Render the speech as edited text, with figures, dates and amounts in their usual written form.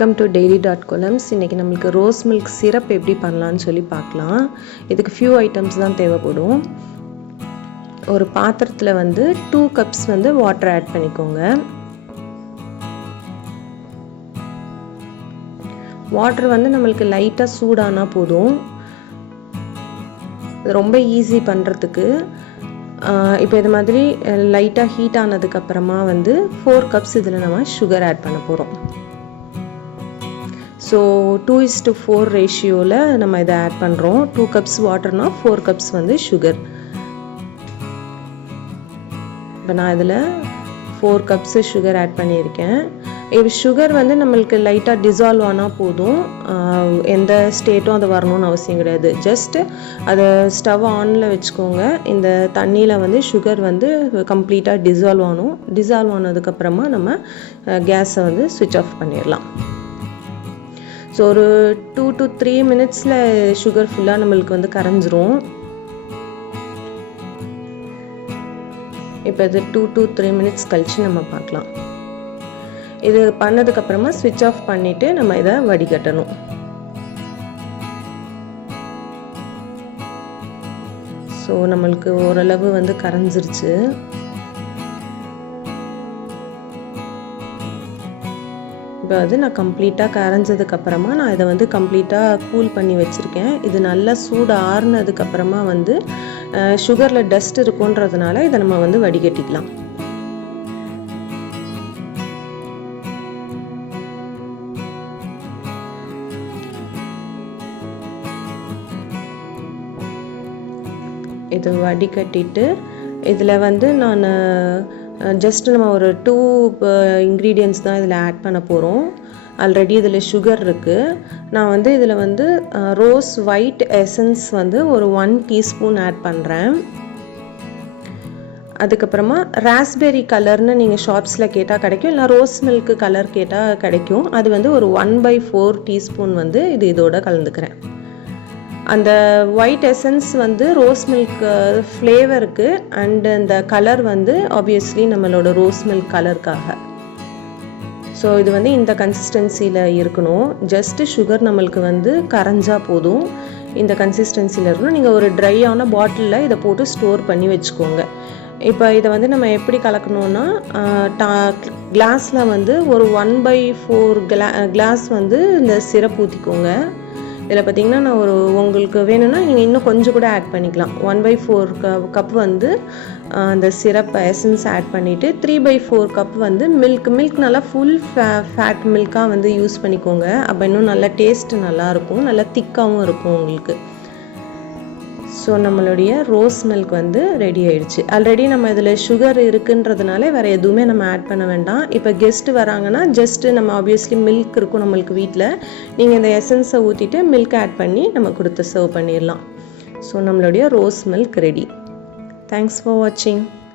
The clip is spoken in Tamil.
Welcome to Daily.Kolams. இன்றைக்கி நம்மளுக்கு ரோஸ் மில்க் சிரப் எப்படி பண்ணலான்னு சொல்லி பார்க்கலாம். இதுக்கு ஃபியூ ஐட்டம்ஸ் தான் தேவைப்படும். ஒரு பாத்திரத்தில் 2 கப்ஸ் வாட்டர் ஆட் பண்ணிக்கோங்க. வாட்டர் நம்மளுக்கு லைட்டாக சூடானா போதும். ரொம்ப ஈஸி பண்ணுறதுக்கு. இப்போ இது மாதிரி லைட்டாக ஹீட் ஆனதுக்கப்புறமா 4 கப்ஸ் இதில் நம்ம சுகர் ஆட் பண்ண போகிறோம். ஸோ 2:4 ரேஷியோவில் நம்ம இதை ஆட் பண்ணுறோம். 2 கப்ஸ் வாட்டர்னா 4 கப்ஸ் சுகர். இப்போ நான் இதில் 4 கப்ஸ் சுகர் ஆட் பண்ணியிருக்கேன். இப்போ சுகர் நம்மளுக்கு லைட்டாக டிசால்வ் ஆனால் போதும். எந்த ஸ்டேட்டும் அது வரணும்னு அவசியம் கிடையாது. ஜஸ்ட்டு அதை ஸ்டவ் ஆனில் வச்சுக்கோங்க. இந்த தண்ணியில் சுகர் கம்ப்ளீட்டாக டிசால்வ் ஆகணும். டிசால்வ் ஆனதுக்கப்புறமா நம்ம கேஸை ஸ்விட்ச் ஆஃப் பண்ணிடலாம். ஸோ ஒரு 2 to 3 மினிட்ஸில் சுகர் ஃபுல்லாக நம்மளுக்கு கரைஞ்சிரும். இப்போ இது 2 to 3 மினிட்ஸ் கழித்து நம்ம பார்க்கலாம். இது பண்ணதுக்கப்புறமா ஸ்விட்ச் ஆஃப் பண்ணிவிட்டு நம்ம இதை வடிகட்டணும். ஸோ நம்மளுக்கு ஓரளவு கரைஞ்சிருச்சு. இப்போ நான் கம்ப்ளீட்டாக கரைஞ்சதுக்கப்புறமா நான் இதை கம்ப்ளீட்டாக கூல் பண்ணி வச்சுருக்கேன். இது நல்லா சூடு ஆறுனதுக்கப்புறமா சுகரில் டஸ்ட் இருக்குன்றதுனால இதை நம்ம வடிகட்டிக்கலாம். இது வடிகட்டிட்டு இதில் நான் ஜஸ்ட் நம்ம ஒரு 2 இன்க்ரீடியன்ட்ஸ் தான் இதில் ஆட் பண்ண போகிறோம். ஆல்ரெடி இதில் சுகர் இருக்குது. நான் இதில் ரோஸ் ஒயிட் எசன்ஸ் ஒரு 1 டீஸ்பூன் ஆட் பண்ணுறேன். அதுக்கப்புறமா ராஸ்பெரி கலர்னு நீங்கள் ஷாப்ஸில் கேட்டால் கிடைக்கும், இல்லை ரோஸ் மில்க் கலர் கேட்டால் கிடைக்கும். அது ஒரு 1/4 டீஸ்பூன் இது இதோட கலந்துக்கிறேன். அந்த ஒயிட் எசன்ஸ் ரோஸ் மில்க் ஃப்ளேவருக்கு அண்ட் அந்த கலர் ஆப்வியஸ்லி நம்மளோட ரோஸ் மில்க் கலருக்காக. ஸோ இது இந்த கன்சிஸ்டன்சியில் இருக்கணும். ஜஸ்ட்டு சுகர் நம்மளுக்கு கரைஞ்சா போதும். இந்த கன்சிஸ்டன்சியில் இருக்கணும். நீங்கள் ஒரு ட்ரையான பாட்டிலில் இதை போட்டு ஸ்டோர் பண்ணி வச்சுக்கோங்க. இப்போ இதை நம்ம எப்படி கலக்கணும்னா கிளாஸில் ஒரு 1/4 கிளாஸ் இந்த சிரப் ஊற்றிக்கோங்க. இதில் பார்த்திங்கன்னா நான் உங்களுக்கு வேணும்னா நீங்கள் இன்னும் கொஞ்சம் கூட ஆட் பண்ணிக்கலாம். 1/4 கப் அந்த சிரப் எசன்ஸ் ஆட் பண்ணிவிட்டு 3/4 கப் மில்க் நல்லா ஃபுல் ஃபேட் மில்காக யூஸ் பண்ணிக்கோங்க. அப்போ இன்னும் நல்லா டேஸ்ட்டு நல்லாயிருக்கும், நல்லா திக்காகவும் இருக்கும் உங்களுக்கு. ஸோ நம்மளுடைய ரோஸ் மில்க் ரெடி ஆயிடுச்சு. ஆல்ரெடி நம்ம இதில் சுகர் இருக்குன்றதுனால வேறு எதுவுமே நம்ம ஆட் பண்ண வேண்டாம். இப்போ கெஸ்ட்டு வராங்கன்னா ஜஸ்ட்டு நம்ம ஆப்வியஸ்லி மில்க் இருக்கும் நம்மளுக்கு வீட்டில். நீங்கள் இந்த எசன்ஸை ஊற்றிட்டு மில்க் ஆட் பண்ணி நம்ம கொடுத்து சர்வ் பண்ணிடலாம். ஸோ நம்மளுடைய rose milk ready. Thanks for வாட்சிங்.